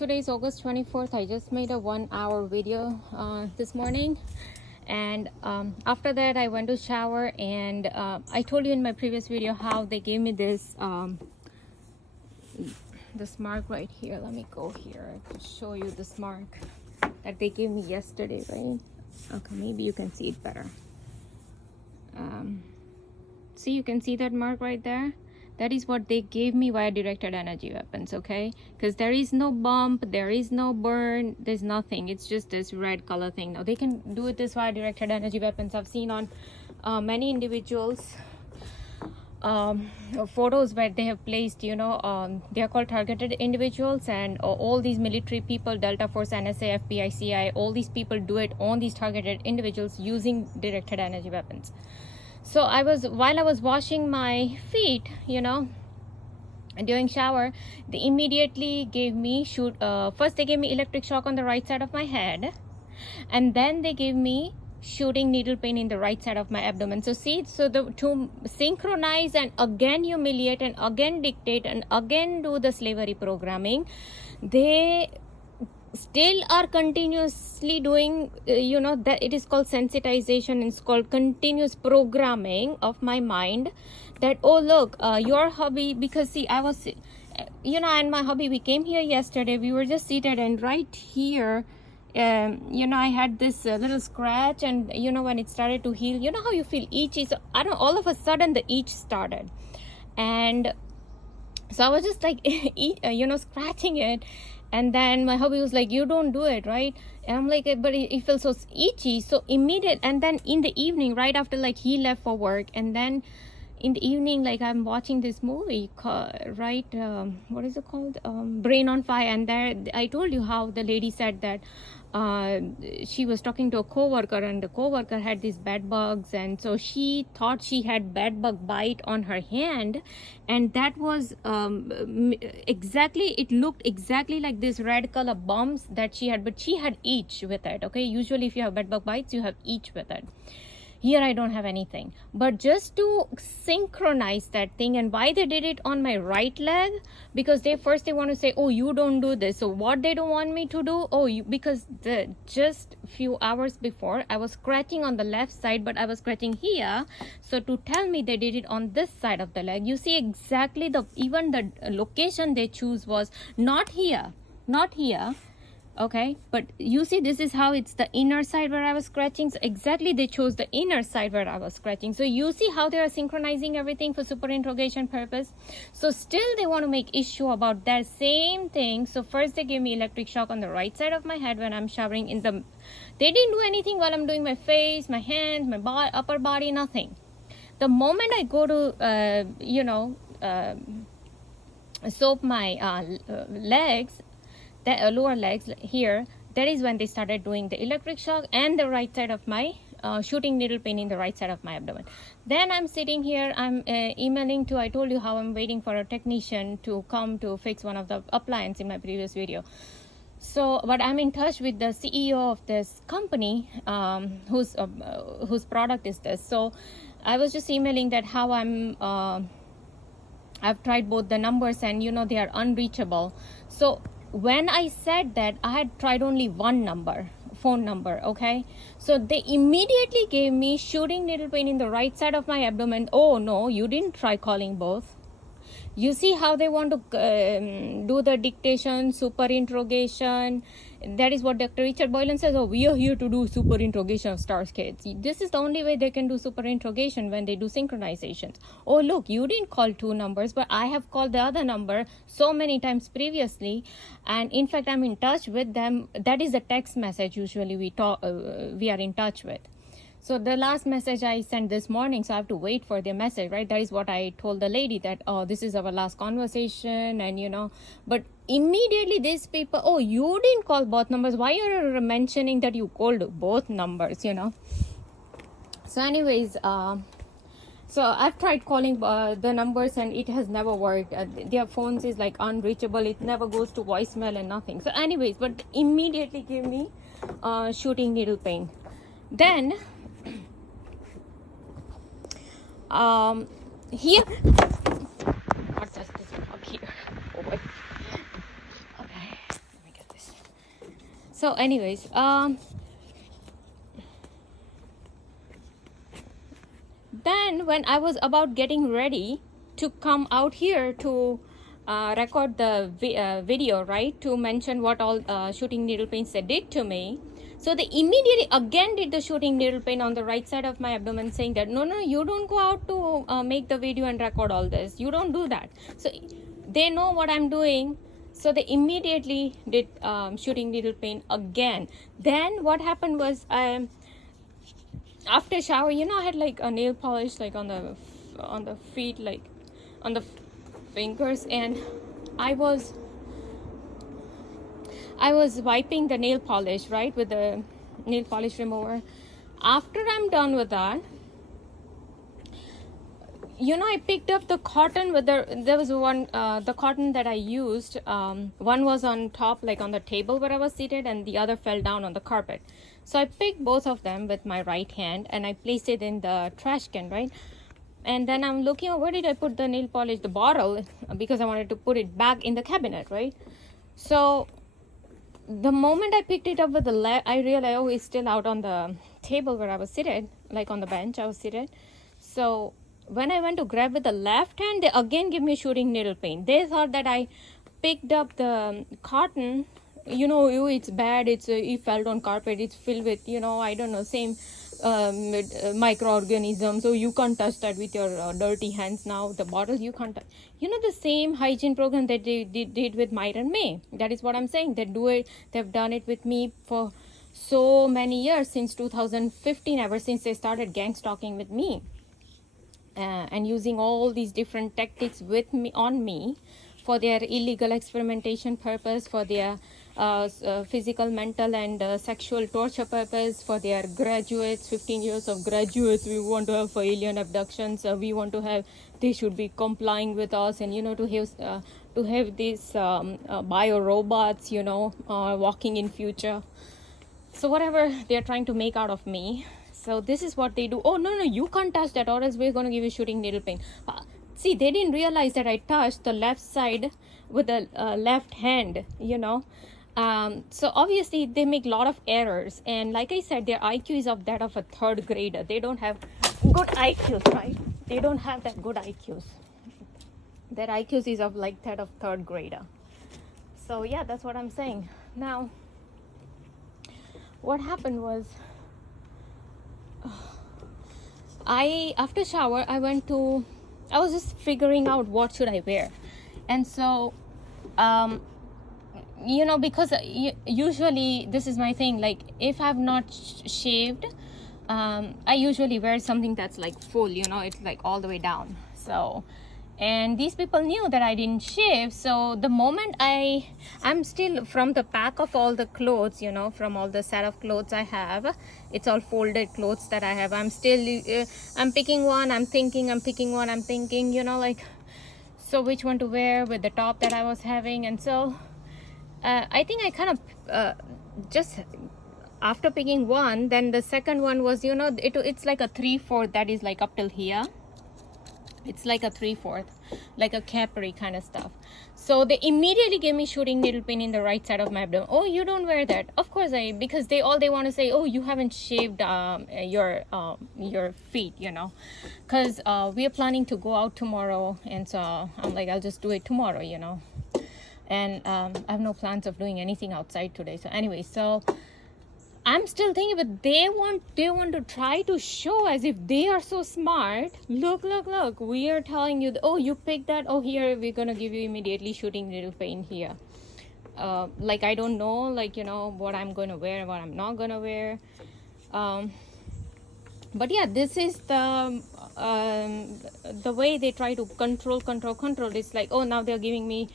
today is August 24th. I just made a 1-hour video this morning, and after that I went to shower, and I told you in my previous video how they gave me this mark right here. Let me go here to show you this mark that they gave me yesterday, right? Okay, maybe you can see it better. See, you can see that mark right there. That is what they gave me via directed energy weapons, okay? Because there is no bump, there is no burn, there's nothing. It's just this red color thing. Now, they can do it this via directed energy weapons. I've seen on many individuals photos where they have placed, they are called targeted individuals, and all these military people, Delta Force, NSA, FBI, CIA, all these people do it on these targeted individuals using directed energy weapons. So while I was washing my feet, during shower, they immediately gave me first they gave me electric shock on the right side of my head, and then they gave me shooting needle pain in the right side of my abdomen. So see, to synchronize and again humiliate and again dictate and again do the slavery programming, they still are continuously doing, that it is called sensitization. It's called continuous programming of my mind that, oh look, your hubby, because see, I was, and my hubby, we came here yesterday, we were just seated, and right here, I had this little scratch, and when it started to heal, how you feel itchy, so I don't, all of a sudden the itch started, and so I was just like scratching it. And then my hubby was like, you don't do it, right? And I'm like, but it feels so itchy. So immediate. And then in the evening, right after he left for work, and then in the evening, I'm watching this movie called, what is it called? Brain on Fire. And there, I told you how the lady said that she was talking to a coworker, and the coworker had these bed bugs, and so she thought she had bed bug bite on her hand, and that was exactly, it looked exactly like this red color bumps that she had, but she had itch with it. Okay, usually if you have bed bug bites, you have itch with it. Here I don't have anything, but just to synchronize that thing. And why they did it on my right leg, because they want to say, oh, you don't do this. So what they don't want me to do, because just few hours before I was scratching on the left side, but I was scratching here, so to tell me they did it on this side of the leg. You see exactly even the location they choose was not here. Okay, but you see, this is how it's the inner side where I was scratching. So exactly, they chose the inner side where I was scratching. So you see how they are synchronizing everything for super interrogation purpose. So still they want to make issue about that same thing. So first they gave me electric shock on the right side of my head when I'm showering. They didn't do anything while I'm doing my face, my hands, my upper body, nothing. The moment I go to soap my legs, the lower legs here, that is when they started doing the electric shock and the right side of my shooting needle pain in the right side of my abdomen. Then I'm sitting here, I'm emailing I told you how I'm waiting for a technician to come to fix one of the appliances in my previous video. So, but I'm in touch with the CEO of this company, whose product is this. So I was just emailing that how I've tried both the numbers, and they are unreachable. So when I said that, I had tried only one phone number, okay? So they immediately gave me shooting needle pain in the right side of my abdomen. Oh no, you didn't try calling both. You see how they want to do the dictation, super interrogation. That is what Dr. Richard Boylan says, oh, we are here to do super interrogation of stars kids. This is the only way they can do super interrogation, when they do synchronizations. Oh, look, you didn't call two numbers, but I have called the other number so many times previously. And in fact, I'm in touch with them. That is a text message usually we are in touch with. So the last message I sent this morning, so I have to wait for their message, right? That is what I told the lady, that, oh, this is our last conversation, and but immediately these people, oh, you didn't call both numbers. Why are you mentioning that you called both numbers, So anyways, so I've tried calling the numbers, and it has never worked. Their phones is unreachable. It never goes to voicemail and nothing. So anyways, but immediately gave me shooting needle pain. Then here, what's this up here? Oh boy. Okay, let me So anyways, then when I was about getting ready to come out here to record the video, right, to mention what all shooting needle pains they did to me, so they immediately again did the shooting needle pain on the right side of my abdomen, saying that no, you don't go out to make the video and record all this, you don't do that. So they know what I'm doing, so they immediately did shooting needle pain again. Then what happened was, after shower, you know, I had like a nail polish like on the feet, like on the fingers, and I was wiping the nail polish, right, with the nail polish remover. After I'm done with that, you know, I picked up the cotton with there was one the cotton that I used, one was on top, like on the table where I was seated, and the other fell down on the carpet. So I picked both of them with my right hand and I placed it in the trash can, right? And then I'm looking, where did I put the nail polish, the bottle, because I wanted to put it back in the cabinet, right? So the moment I picked it up with the left, I realized, oh, it's still out on the table where I was seated, like on the bench I was seated. So when I went to grab with the left hand, they again give me shooting needle pain. They thought that I picked up the cotton, you know, it's bad, it fell on carpet, it's filled with, you know, I don't know, same microorganisms, so you can't touch that with your dirty hands. Now the bottle you can't touch. You know, the same hygiene program that they did with Myron May. That is what I'm saying. They've done it with me for so many years, since 2015, ever since they started gang stalking with me, and using all these different tactics with me, on me, for their illegal experimentation purpose, for their physical, mental, and sexual torture purpose, for their graduates, 15 years of graduates. We want to have for alien abductions. We want to have, they should be complying with us, and, you know, to have these bio robots, you know, walking in future. So whatever they're trying to make out of me. So this is what they do. Oh, no, you can't touch that, or else we're going to give you shooting needle pain. See, they didn't realize that I touched the left side with the left hand, you know. So obviously they make a lot of errors. And like I said, their IQ is of that of a third grader. They don't have good IQs, right? They don't have that good IQs. Their IQs is of like that of third grader. So yeah, that's what I'm saying. Now, what happened was, after shower, I was just figuring out what should I wear. And so, you know, because usually this is my thing, like if I've not shaved, I usually wear something that's like full, you know, it's like all the way down. So, and these people knew that I didn't shave. So the moment I'm still, from the pack of all the clothes, you know, from all the set of clothes I have, it's all folded clothes that I have. I'm still, I'm picking one, I'm thinking, you know, like, so which one to wear with the top that I was having. And so I think I kind of just, after picking one, then the second one was, you know, it's like a 3/4 that is like up till here. It's like a 3/4, like a capri kind of stuff. So they immediately gave me shooting needle pain in the right side of my abdomen. Oh, you don't wear that. Of course because they want to say, oh, you haven't shaved your feet, you know, because we are planning to go out tomorrow. And so I'm like, I'll just do it tomorrow, you know. And I have no plans of doing anything outside today. So anyway, so I'm still thinking, but they want to try to show as if they are so smart. Look, we are telling you, oh, you picked that, oh, here we're gonna give you immediately shooting needle pain here. Like I don't know, like, you know, what I'm gonna wear and what I'm not gonna wear. But yeah, this is the way they try to control. It's like, oh, now they're giving me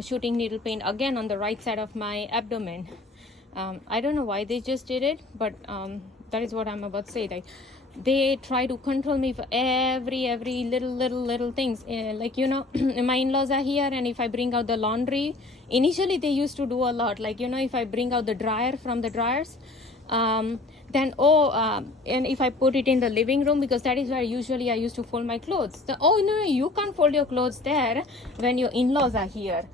shooting needle pain again on the right side of my abdomen. I don't know why they just did it, but that is what I'm about to say. Like, they try to control me for every little things. Like, you know, my in-laws are here, and if I bring out the laundry, initially they used to do a lot. Like, you know, if I bring out the dryer from the dryers, then and if I put it in the living room, because that is where usually I used to fold my clothes. So, oh, no, you can't fold your clothes there when your in-laws are here.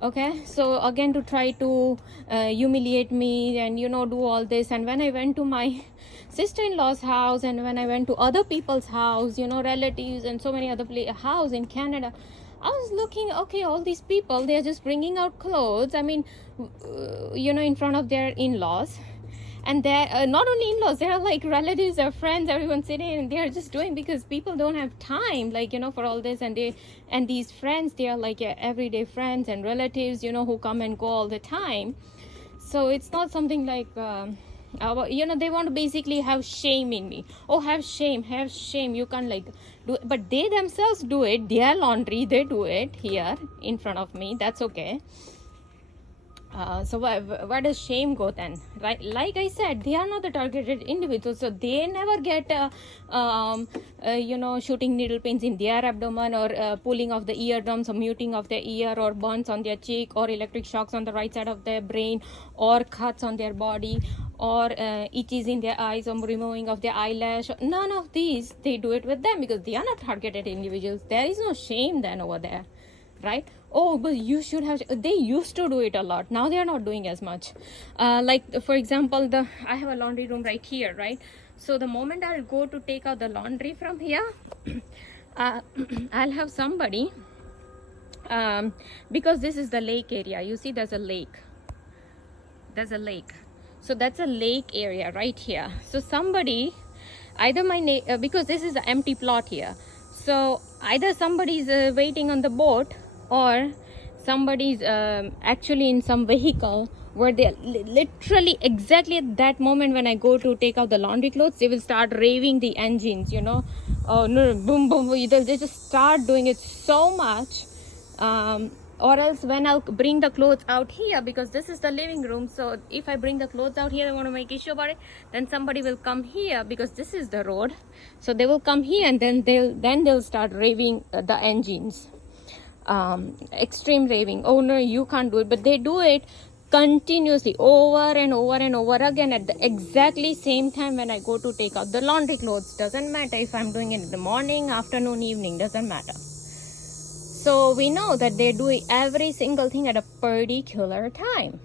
Okay, so again to try to humiliate me and do all this. And when I went to my sister-in-law's house, and when I went to other people's house, relatives and so many other house in Canada, I was looking, okay, all these people, they're just bringing out clothes, I mean, in front of their in-laws. And they're not only in-laws, they're like relatives or friends, everyone sitting, and they're just doing, because people don't have time, like, for all this. And these friends, they are like everyday friends and relatives, who come and go all the time. So it's not something like, they want to basically have shame in me. Oh, have shame, you can't like do it. But they themselves do it, their laundry, they do it here in front of me. That's okay. So where does shame go then, right? Like I said, they are not the targeted individuals, so they never get shooting needle pains in their abdomen, or pulling off the eardrums, or muting of their ear, or burns on their cheek, or electric shocks on the right side of their brain, or cuts on their body, or itches in their eyes, or removing of their eyelash. None of these they do it with them, because they are not targeted individuals. There is no shame then over there, right? Oh, but you should have. They used to do it a lot. Now they are not doing as much. Like, for example, I have a laundry room right here, right? So the moment I'll go to take out the laundry from here, I'll have somebody, because this is the lake area. You see, there's a lake. So that's a lake area right here. So somebody, either because this is an empty plot here. So either somebody's waiting on the boat, or somebody's actually in some vehicle, where they literally exactly at that moment when I go to take out the laundry clothes, they will start raving the engines, oh no, boom boom, they just start doing it so much. Or else when I'll bring the clothes out here, because this is the living room, so if I bring the clothes out here, I want to make issue about it, then somebody will come here, because this is the road, so they will come here, and then they'll start raving the engines. Extreme raving. Oh no, you can't do it. But they do it continuously, over and over and over again, at the exactly same time when I go to take out the laundry clothes. Doesn't matter if I'm doing it in the morning, afternoon, evening, doesn't matter. So we know that they're doing every single thing at a particular time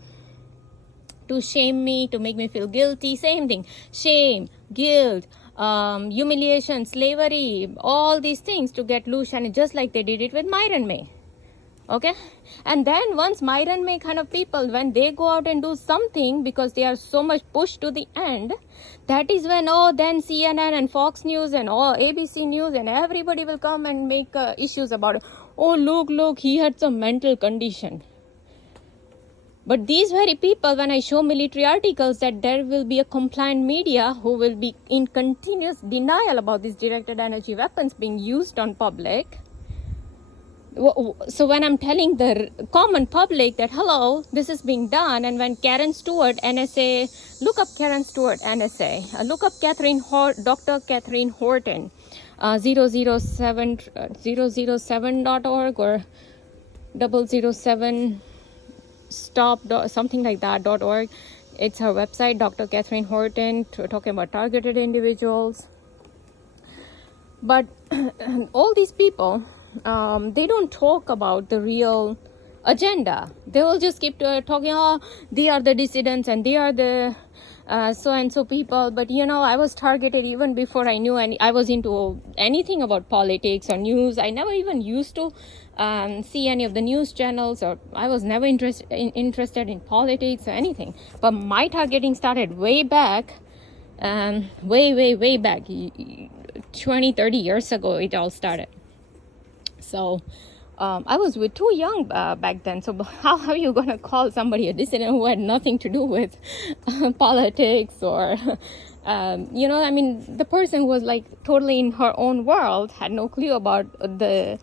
to shame me, to make me feel guilty. Same thing, shame, guilt, humiliation, slavery, all these things to get Lucian, just like they did it with Myron May. Okay, and then once Myron May kind of people, when they go out and do something, because they are so much pushed to the end, that is when then CNN and Fox News and all ABC News and everybody will come and make issues about it. Oh, look, he had some mental condition. But these very people, when I show military articles that there will be a compliant media who will be in continuous denial about these directed energy weapons being used on public. So when I'm telling the common public that, hello, this is being done, and when Karen Stewart, NSA, look up Karen Stewart, NSA, look up Dr. Catherine Horton, 007.org or 007 stop something like that .org. It's her website, Dr. Catherine Horton, talking about targeted individuals. But all these people, they don't talk about the real agenda. They will just keep talking, oh, they are the dissidents and they are the so-and-so people. But I was targeted even before I knew I was into anything about politics or news. I never even used to see any of the news channels, or I was never interested in politics or anything. But my targeting started way back, way back, 20-30 years ago it all started. So I was too young back then. So how are you going to call somebody a dissident who had nothing to do with politics or, the person who was like totally in her own world, had no clue about the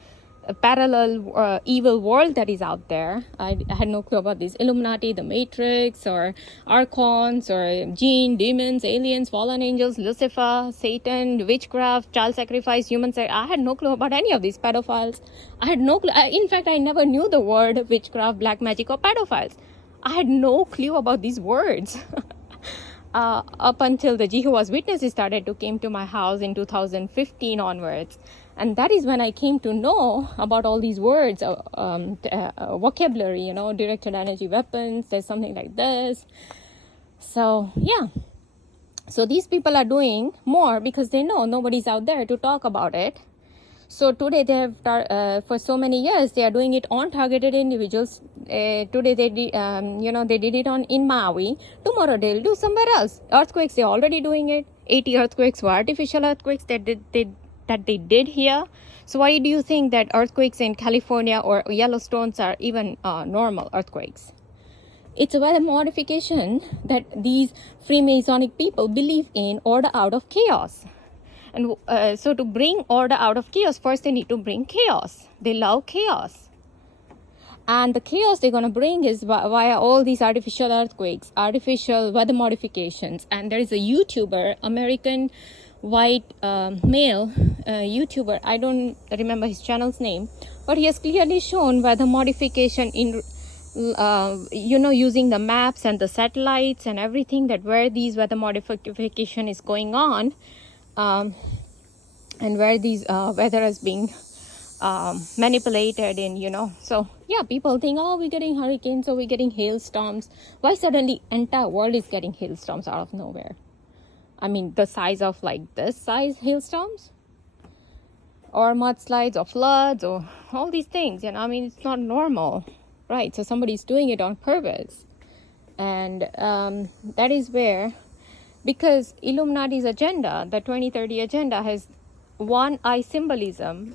parallel evil world that is out there. I had no clue about this Illuminati, the Matrix, or Archons, or jinn, demons, aliens, fallen angels, Lucifer, Satan, witchcraft, child sacrifice, human sex. I had no clue about any of these pedophiles. I had no clue. In fact, I never knew the word witchcraft, black magic, or pedophiles. I had no clue about these words. Up until the Jehovah's Witnesses started to came to my house in 2015 onwards. And that is when I came to know about all these words, vocabulary, you know, directed energy weapons, there's something like this. So yeah, so these people are doing more because they know nobody's out there to talk about it. So today they have, for so many years, they are doing it on targeted individuals. Today they did, they did it in Maui. Tomorrow they'll do somewhere else. Earthquakes, they're already doing it. 80 earthquakes were artificial earthquakes that they did here. So why do you think that earthquakes in California or Yellowstones are even normal earthquakes? It's a weather modification that these Freemasonic people believe in, order out of chaos. And so to bring order out of chaos, first they need to bring chaos. They love chaos. And the chaos they're going to bring is via all these artificial earthquakes, artificial weather modifications. And there is a YouTuber, American white male YouTuber, I don't remember his channel's name, but he has clearly shown weather modification in using the maps and the satellites and everything, that where these weather modification is going on, and where these weather is being manipulated in, so yeah, people think, oh, we're getting hurricanes, or we're getting hailstorms. Why suddenly entire world is getting hailstorms out of nowhere? I mean, the size of like this size hailstorms, or mudslides, or floods, or all these things, I mean, it's not normal, right? So somebody's doing it on purpose. And that is where, because Illuminati's agenda, the 2030 agenda, has one eye symbolism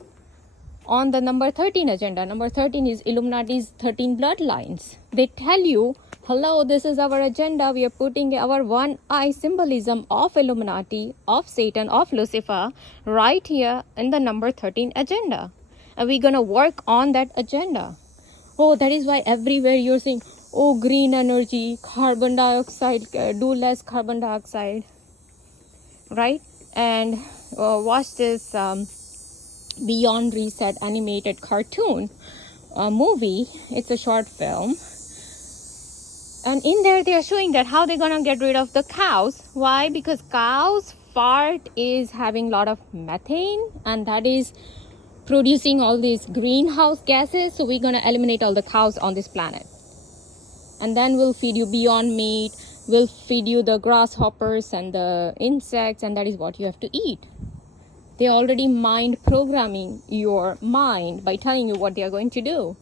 on the number 13 agenda. Number 13 is Illuminati's 13 bloodlines. They tell you, hello, this is our agenda. We are putting our one eye symbolism of Illuminati, of Satan, of Lucifer, right here in the number 13 agenda. And we're going to work on that agenda. Oh, that is why everywhere you're saying, oh, green energy, carbon dioxide, do less carbon dioxide, right? And watch this Beyond Reset animated cartoon movie. It's a short film. And in there, they are showing that how they're going to get rid of the cows. Why? Because cows' fart is having a lot of methane, and that is producing all these greenhouse gases. So we're going to eliminate all the cows on this planet. And then we'll feed you Beyond Meat. We'll feed you the grasshoppers and the insects, and that is what you have to eat. They already mind programming your mind by telling you what they are going to do.